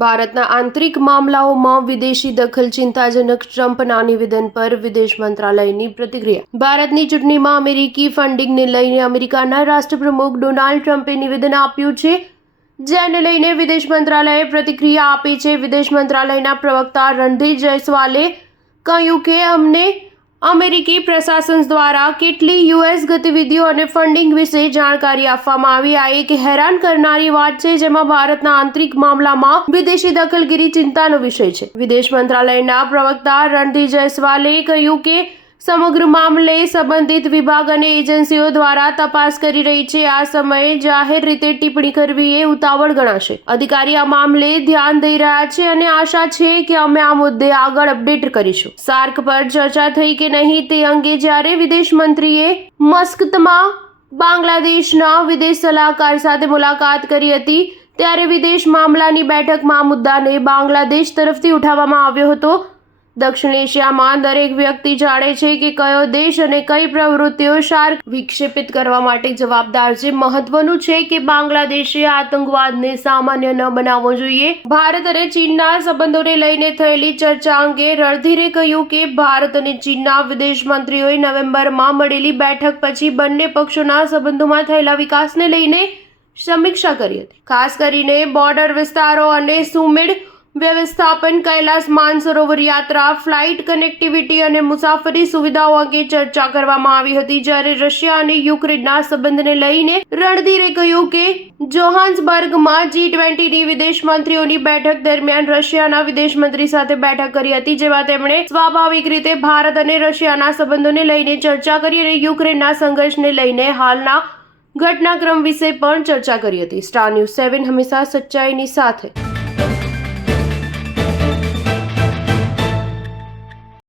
ભારતના આંતરિક મામલાઓમાં વિદેશી દખલ ચિંતાજનક ટ્રમ્પના નિવેદન પર વિદેશ મંત્રાલયની પ્રતિક્રિયા। ભારતની ચૂંટણીમાં અમેરિકી ફંડિંગને લઈને અમેરિકાના રાષ્ટ્રપ્રમુખ ડોનાલ્ડ ટ્રમ્પે નિવેદન આપ્યું છે, જેને લઈને વિદેશ મંત્રાલયે પ્રતિક્રિયા આપી છે। વિદેશ મંત્રાલયના પ્રવક્તા રણધીર જયસ્વાલે કહ્યું કે અમને અમેરિકી પ્રશાસન દ્વારા કેટલી યુએસ ગતિવિધિઓ અને ફંડિંગ વિશે જાણકારી આપવામાં આવી। આ એક હેરાન કરનારી વાત છે, જેમાં ભારતના આંતરિક મામલામાં વિદેશી દખલગીરી ચિંતાનો વિષય છે। વિદેશ મંત્રાલયના પ્રવક્તા રણધીર જયસ્વાલે કહ્યું કે સમગ્ર મામલે સંબંધિત વિભાગ અને એજન્સીઓ દ્વારા તપાસ કરી રહી છે। આ સમયે જાહેર રીતે ટિપ્પણી કરવી એ ઉતાવળ ગણાશે। અધિકારી આ મામલે ધ્યાન દઈ રહ્યા છે અને આશા છે કે અમે આ મુદ્દે આગળ અપડેટ કરીશું। સાર્ક પર ચર્ચા થઈ કે નહીં તે અંગે જ્યારે વિદેશ મંત્રીએ મસ્કતમાં બાંગ્લાદેશના વિદેશ સલાહકાર સાથે મુલાકાત કરી હતી, ત્યારે વિદેશ મામલાની બેઠકમાં આ મુદ્દાને બાંગ્લાદેશ તરફથી ઉઠાવવામાં આવ્યો હતો। દક્ષિણ એશિયામાં દરેક વ્યક્તિ જાણે છે કે કયો દેશ અને કઈ પ્રવૃત્તિઓ સાર્ક વિક્ષેપિત કરવા માટે જવાબદાર છે। મહત્વનું છે કે બાંગ્લાદેશે આતંકવાદને સામાન્ય ન બનાવવો જોઈએ। ભારત અને ચીનના સંબંધોને લઈને થયેલી ચર્ચા અંગે રણધીરે કહ્યું કે ભારત અને ચીનના વિદેશ મંત્રીઓએ નવેમ્બરમાં મળેલી બેઠક પછી બંને પક્ષોના સંબંધોમાં થયેલા વિકાસને લઈને સમીક્ષા કરી હતી। ખાસ કરીને બોર્ડર વિસ્તારો અને સુમેળ વ્યવસ્થાપન, કૈલાસ માનસરોવર યાત્રા, ફ્લાઇટ કનેક્ટિવિટી અને મુસાફરી સુવિધાઓ અંગે ચર્ચા કરવામાં આવી હતી। જ્યારે રશિયા અને યુક્રેનના સંબંધને લઈને રણધીરે કહ્યું કે જોહાન્સબર્ગમાં G20ની વિદેશ મંત્રીઓની બેઠક દરમિયાન રશિયાના વિદેશ મંત્રી સાથે બેઠક કરી હતી, જેમાં તેમણે સ્વાભાવિક રીતે ભારત અને રશિયાના સંબંધોને લઈને ચર્ચા કરી અને યુક્રેનના સંઘર્ષને લઈને હાલના ઘટનાક્રમ વિશે પણ ચર્ચા કરી હતી। સ્ટાર ન્યૂઝ 7 હંમેશા સચ્ચાઈની સાથે।